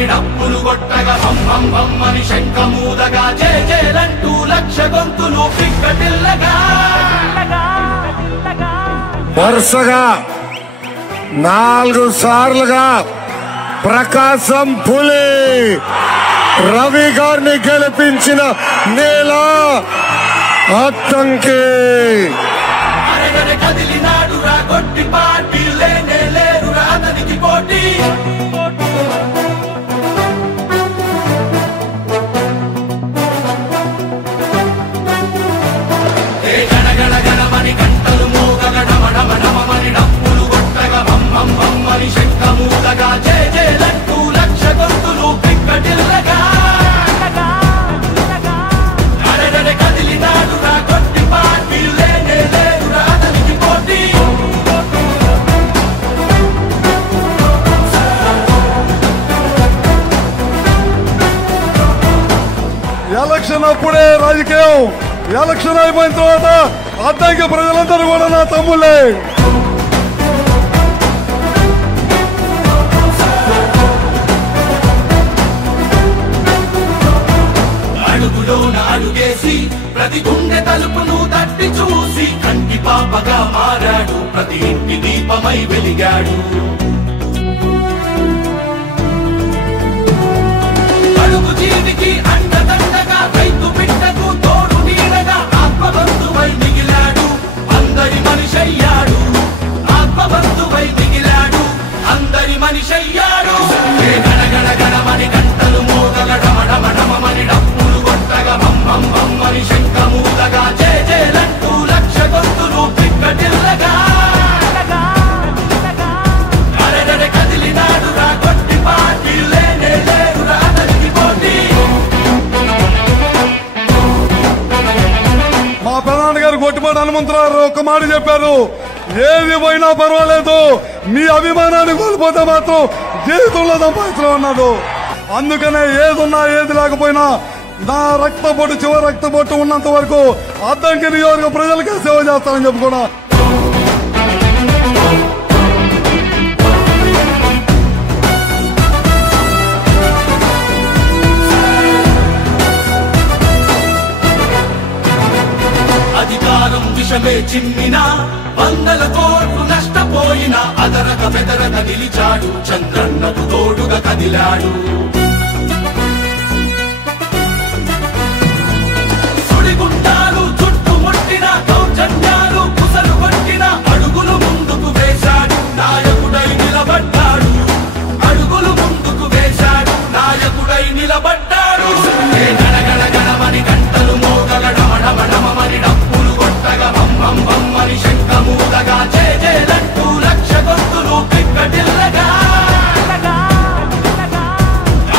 మని డప్పులు కొట్టగా బం బం బం అని శంఖమూదగా జేజేలంటూ లక్ష గొంతులు పిక్కటిల్లగా వరుసగా 4 సార్లుగా ప్రకాశం పులి రవి గారిని గెలిపించిన నేల అద్దంకి. అరగర కదిలినాడు రా కొట్టి పార్టీ లేనే లేరు రా అతనికి పోటీ. గణగణ గణమని గంటలు మోగగ డమ డమ డమని డప్పులు కొట్టగా బం బం బం అని శంఖమూదగా జేజేలంటూ లక్ష గొంతులు పిక్కటిల్లగా అరగర కదిలినాడు రా కొట్టి పార్టీ లేనే లేరు రా అతనికి పోటీ. ఎలక్షన్ అప్పుడే రాజకీయం, ఎలక్షన్ అయిపోయిన తర్వాత అద్దంకి ప్రజలందరూ కూడా నా తమ్ముళ్ళే. అడుగులోన అడుగేసి ప్రతి గుండె తలుపును తట్టి చూసి కంటి పాపగా మారాడు, ప్రతి ఇంటి దీపమై వెలిగాడు. అడుగు జీవికి అండదండగా రైతు బిడ్డకు తోడు నీడగా ఆత్మబంధువై మిగిలాడు, అందరి మనిషయ్యాడు. ఆత్మబంధువై మిగిలాడు, అందరి మనిషయ్యాడు. గణగణ గణమని గంటలు మోగగ డమ డమ డమని డప్పులు కొట్టగా బం బం బం అని శంఖమూదగా జేజేలంటూ లక్ష గొంతులు పిక్కటిల్లగా అరెరె కదిలినాడు రా కొట్టి పార్టీ లేనే లేరు రా అతనికి పోటీ. మా ప్రధాని గారు గొట్టిపాటి హనుమంతరావు ఒక మాట చెప్పారు, ఏది పోయినా పర్వాలేదు, మీ అభిమానాన్ని కోల్పోతే మాత్రం జీవితంలో సంపాదించడం అన్నాడు. అందుకనే ఏదున్నా ఏది లేకపోయినా నా రక్తపోటు చివరి రక్తపోటు ఉన్నంత వరకు అద్దంకి నియోజక ప్రజలకే సేవ చేస్తానని చెప్పుకున్నా. అధికారం విషమే చిమ్మినా 100 కోట్లు నష్టపోయిన అదరక బెదరక నిలిచాడు, చంద్రన్నకు తోడుగా కదిలాడు. సుడిగుండాలు చుట్టుముట్టిన దౌర్జన్యాలు కుసలు కొట్టిన అడుగులు ముందుకు వేశాడు, నాయకుడై నిలబడ్డాడు. అడుగులు ముందుకు వేశాడు, నాయకుడై నిలబడ్డాడు. గణగణ గణమని గంటలు మోగగ డమ డమ డమని డప్పులు కొట్టగా బం బం బం అని శంఖమూదగా జేజేలంటూ లక్ష గొంతులు పిక్కటిల్లగా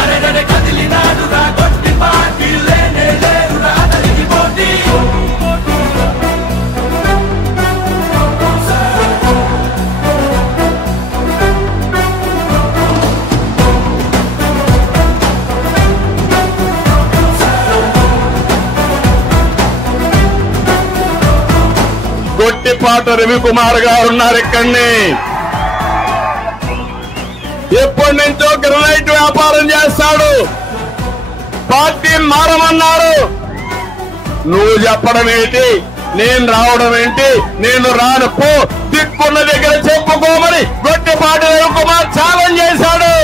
అరెరె కదిలినాడు రా కొట్టి పార్టీ లేనే లేరు రా అతనికి పోటీ. గొట్టిపాటి రవికుమార్ గారు ఉన్నారు ఇక్కడిని. ఎప్పటి నుంచో గ్రనైట్ వ్యాపారం చేస్తాడు, పార్టీ మారమన్నారు. నువ్వు చెప్పడం ఏంటి, నేను రావడం ఏంటి, నేను రాను పో, దిక్కున్న దగ్గర చెప్పుకోమని గొట్టిపాటి రవికుమార్ ఛాలెంజ్ చేశాడు.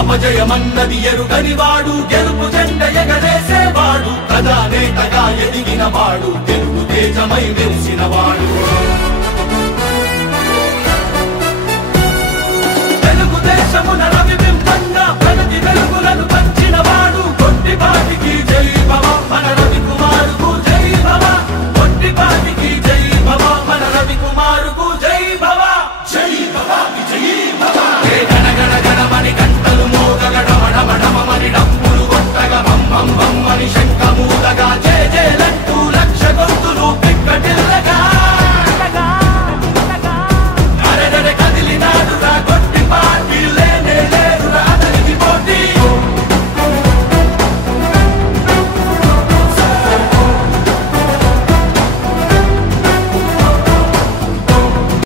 అపజయమన్నది ఎరుగని వాడు, గెలుపు జెండ ఎగరేసేవాడు, ప్రజానేతగా ఎదిగిన వాడు, తెలుగు తేజమై వెలిసిన వాడు.